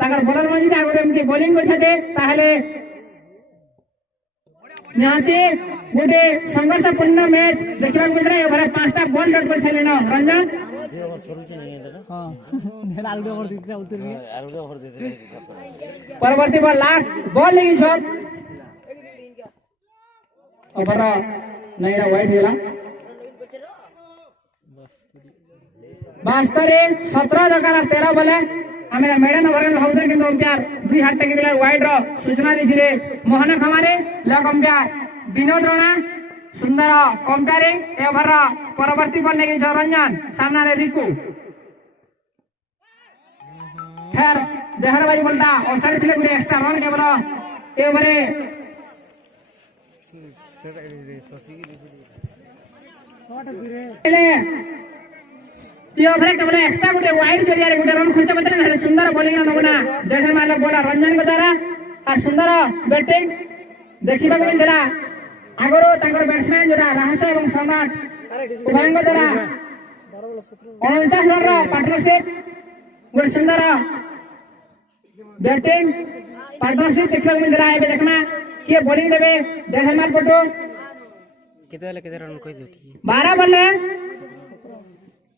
ताकर bowler मजी आगरे एमती बॉलिंग करथे ताहले निहाती गोटे संघर्षपूर्ण मैच देखा मिलता है। ओवर 5टा बॉल डॉट कर सारे रंजन परवर्ती बॉल लाख बॉल लेगी शॉट ओवर नहीं वाइड होला वास्तरे 17 दरकार 13 बोले आमे मेडन ओवर होउते किंतु अंपायर दुई हाथ टेक दिला वाइड रो सूचना दिसिले मोहन खमारे लग अंपायर विनोद राणा सुंदर अंपायरिंग ए ओवर परवर्ती बॉल लेके रंजन सामना रे रिकू फिर देहर भाई बोलता ऑफसाइड थिले गुटे एक्स्ट्रा रन केवल ए ओवर ये ओवर केवल एक्स्ट्रा गुटे वाइड जरिया रे गुटे रन खर्च करते ना सुंदर बॉलिंग नमुना देहर मारला बोला रंजन को द्वारा आ सुंदर बैटिंग देखिबा को मिलला आगरो तांकर बैट्समैन जोरा राहस एवं सम्राट उभयंग द्वारा 49 रन रो पार्टनरशिप गुटे सुंदर बैटिंग पार्टनरशिप देखबा को मिलला एबे देखना के बॉलिंग देबे देहर मार पटो केते रन कहि देती 12 बॉल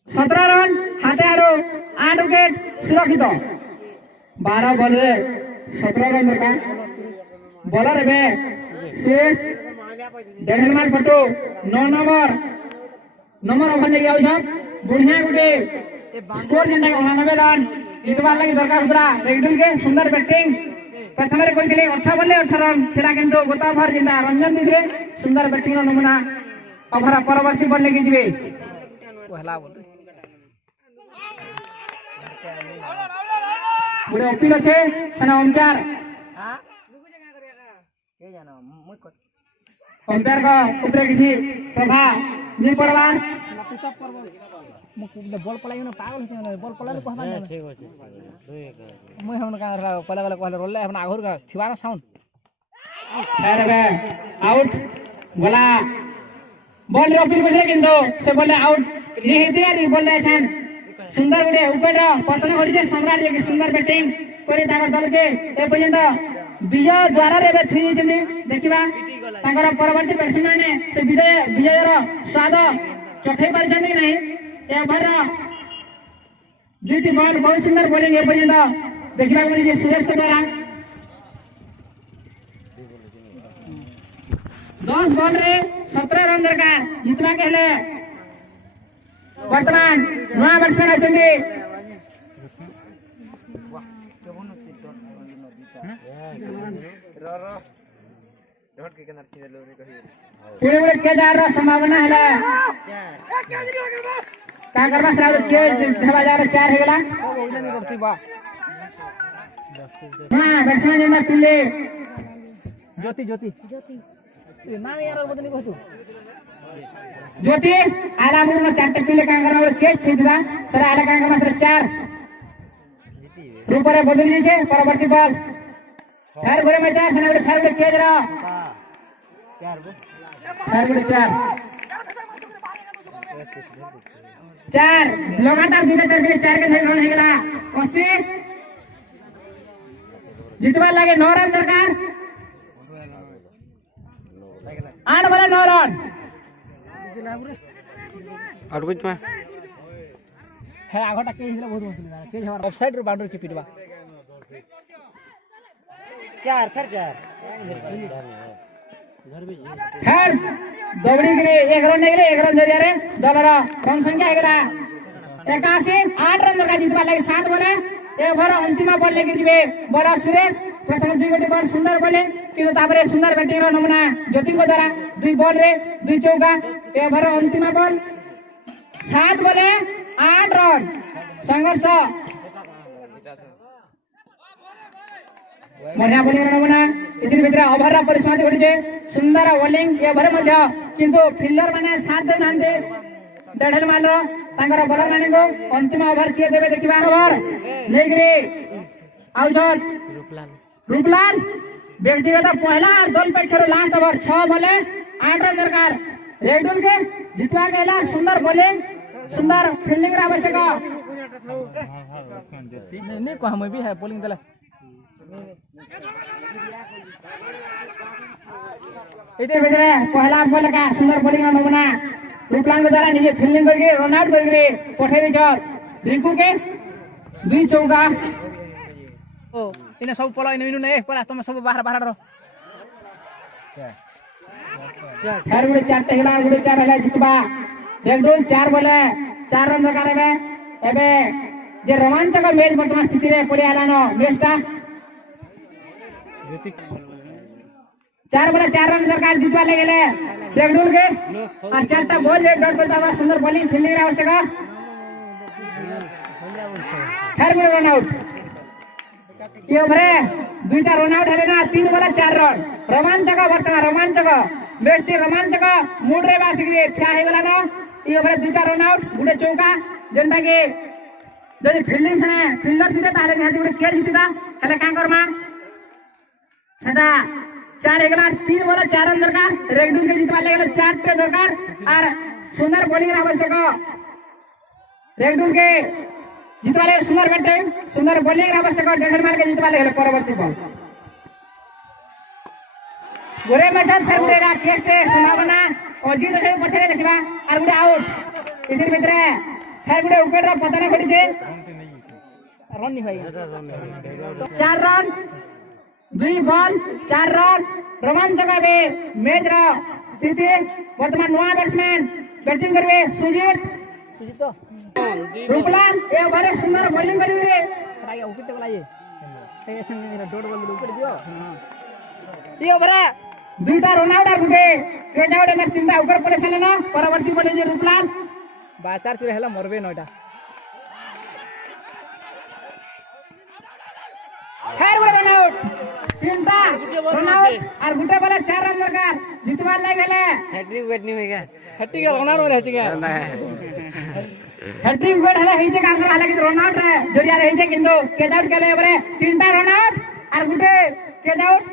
17 रन हाथे आरो 8 विकेट सुरक्षित 12 बॉल रे 17 रन दरकार बॉलर एबे शेष डेढ़मार पटो 9 नंबर ओवर ले आउ छ बुढ़िया गुटे स्कोर जेंदा 99 रन जितबार लागि दरकार उतरा रेगडुल के सुंदर बैटिंग प्रथम रे कोइले 18 बॉल 18 रन थिला किंतु गोता ओवर जेंदा रंजन दिले सुंदर बैटिंग रो नमूना ओवर परवर्ती बॉल लेके जिवे पहला बोल गुटे अपील अच्छे सेना अंपायर अंपायर का ऊपर किसी प्रभाव नहीं पड़वा बॉल पलाई ना पागल छै बॉल पलाई कहबा ना ठीक अछि मुई हम का पहले वाला कहले रोले हम आघुर का थिवाना साउंड अरे बे आउट बोला बॉल अपील बजे किंतु से बोले आउट नहीं दिया नी बोले छन सुंदर गुटे ऊपर पतन होली सम्राट ये सुंदर बैटिंग करे ताकर दल के ए पर्यंत विजय द्वारा रे बे थ्री जने देखिबा ताकर परवर्ती बैट्समैन ने से विजय रो स्वाद चखे पर जने नहीं ए ओवर जीटी बॉल बहुत सुंदर बॉलिंग ए पर्यंत देखिबा गुली जे सुरेश के द्वारा 10 बॉल रे 17 रन दरकार जितना कहले वर्तमान नया बैट्समैन अछंदी पूरे के जा रहा संभावना है का करबा सरा के धबा जा 4 हे गेला हां बैट्समैन ने पिले ज्योति ना यार बदली कहतु ज्योति आला मुर 4 पिले का करबा केस छिदबा सरा आला का करबा सरा 4 ऊपर बदली छै परवर्ती बॉल चार घरे में चार सने चार के केज रहा 4 लगातार दिन तरफ 4 के रन हे गेला 80 जितबा लागे 9 रन दरकार 8 बॉल 9 रन आउट विकेट में है आगटा के हिला बहुत मस्त के हमारा ऑफसाइड रो बाउंड्री के पिटवा 4 फिर 4 खैर दौड़ी के लिए 1 रन नहीं 1 रन जरिया रे दलर रन संख्या हेगला 81 8 रन दरकार जितबा लागे 7 बॉल ए ओवर अंतिम बॉल लेके जिवे बड़ा सुरेश प्रथम 2 गोटी बॉल सुंदर बॉलिंग किंतु तापरे सुंदर बैटिंग रो नमूना ज्योति को द्वारा 2 बॉल रे 2 चौका ए ओवर अंतिम बॉल 7 बॉल 8 रन संघर्ष बढ़िया बॉलिंग नमूना इतनी भीतर ओवर परिसमाप्ति घटी सुंदर बॉलिंग ए ओवर मध्य किंतु फील्डर माने साथ दे नांदे डेढ़ल माल तांकर बॉलर माने को अंतिम ओवर किए देबे देखिबा ओवर नेगरी आउट रूपलाल व्यक्तिगत पहला दल पक्षर लास्ट ओवर 6 बॉल 8 रन दरकार रेडुल के जितवा गेला सुंदर बॉलिंग सुंदर फील्डिंग आवश्यक नहीं कह मैं भी है बोलिंग दला इते बेदरे पहला बॉल का सुंदर बॉलिंग नमूना रूपलांग द्वारा निजे फील्डिंग करके रन आउट करके पठे दे छ रिंकू के दुई चौका ओ इने सब पलो इने नै परा तुम सब बाहर बाहर रो खैर गुडे चारटे हला गुडे चार हला जितबा एकदम चार बोले 4 रन दरकार एबे जे रोमांचक मैच वर्तमान स्थिति रे पड़े आलानो मैचटा 4 बोले 4 रन दरकार जितवा ले गेले देखडुल के और चारटा बॉल जे डॉट करता सुंदर बॉलिंग फील्डिंग रे आवश्यक खैर गुडे रन आउट ये ओवरे दुईटा रन आउट हेले ना 3 बोले 4 रन रोमांचक वर्तमान रोमांचक मैच रोमांचक मूड रे बासिके ठिया हे गेला न ये ओवरे दुईटा रन आउट गुडे चौका जेंटा के जदि फील्डिंग से फील्डर थिते ताले निहाती गुडे कैच जितिदा हेले का करमा सेटा 4 हेगला 3 बोले 4 रन दरकार रेगडुल के जितवा ले गेले 4 टे दरकार और सुंदर बॉलिंग आवश्यक रेगडुल के जितवा ले सुंदर बैटिंग सुंदर बॉलिंग आवश्यक डेढ़ मार के जितवा ले गेले परवर्ती बॉल गोरे मैदान से उड़ेगा केस्टे संभावना और जीत है पछरे देखबा और गुडे आउट इधर भीतर खैर गुडे विकेट रा पतन खड़ी छे रन नहीं भाई 4 रन 2 बॉल 4 रन रोमांचक बे मैच रा स्थिति वर्तमान नया बैट्समैन बैटिंग करबे सुजीत तो रूपलाल ए बारे सुंदर बॉलिंग करिवे राया विकेट वाला ये संगे डॉट बॉल विकेट दियो ये बरा दुईटा रन आउट और गुटे कैच आउट ने तीनटा ऊपर पड़े साले न परवर्ती बॉलिंग जे रूपलाल बाचार चुरे हला मरबे नटा खैर गुटे रन आउट तीनटा रन आउट और गुटे वाला 4 रन दरकार जितवा ले गेले हैट्रिक विकेट नहीं होएगा हैट्रिक रन आउट रह छिके हैट्रिक विकेट हला हिचे काम कर हला कि रन आउट रे जरिया रही छे किंतु कैच आउट केले बरे तीनटा रन आउट और गुटे कैच आउट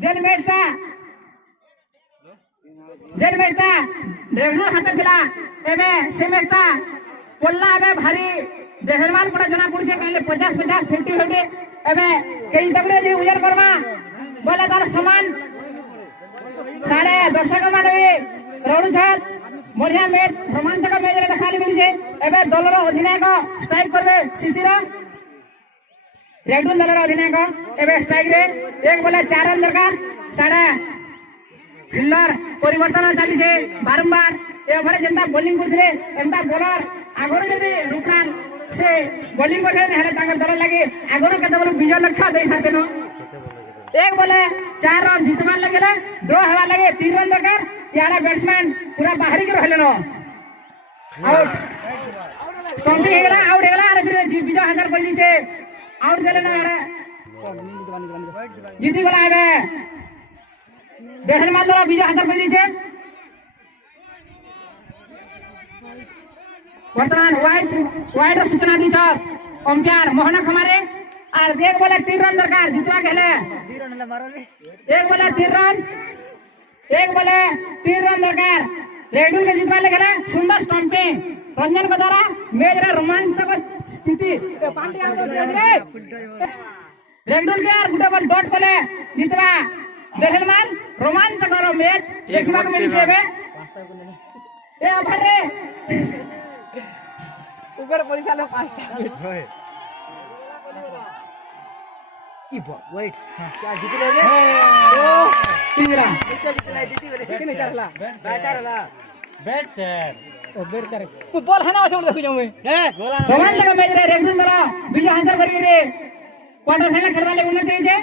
जेल मैचटा देखनो हाथ दिला एबे से मैचटा पल्ला एबे भारी देहरमान पड़ा जना पड़छे कहले 50 50 50 50 एबे कई तबरे जे उजर करमा बोले तार समान सारे दर्शक मानवी रौणु छत बढ़िया मैच रोमांचक मैच रे देखाली मिली छे एबे दलर अधिनायक स्ट्राइक करबे शिशिर रेगडुल दलर अधिनायक एबे स्ट्राइक रे एक बोले 4 रन दरकार सारे फील्डर परिवर्तन चली छे बारंबार ए ओवरे जेंता बॉलिंग करथले एंता बॉलर आगरो जदी रूपलाल से बॉलिंग करथे हेले तांगर दल लागे आगरो केते बोल विजय लक्ष्य देई साथे न एक बोले 4 रन जितवा लागेले ड्रॉ हवा लागे 3 रन दरकार याडा बैट्समैन पूरा बाहरी के रहले न आउट टॉपी हेगला आउट हेगला अरे फिर विजय हजार बॉलिंग छे आउट देले ना याडा जीती गला आबे देहल मादरा विजय हासिल कर लीजिए वर्तमान वाइड सूचना दी छ अंपायर मोहना खमारे और एक बोले 3 रन दरकार जितवा गेले 3 रन मारले एक बोले 3 रन दरकार रेडुल के जितवा ले गेले सुंदर स्टंपिंग रंजन के द्वारा मैच रे रोमांचक स्थिति पांड्या रेडुल के और गुटे बॉल डॉट कोले जितवा देहलमान रोमांचक मैच देखबा को मिल छेबे ए अभरे ऊपर पुलिस वाला 5टा ई वेट क्या जीत ले रे तीसरा जीती गले किने चारला बाचारला बैट सर ओ बैट कर बॉल है ना वसे देखु जाऊ मैं रोमांचक मैच रे रेगुलर विजय हासिल करी रे क्वार्टर फाइनल खेलवा ले उन्नति छे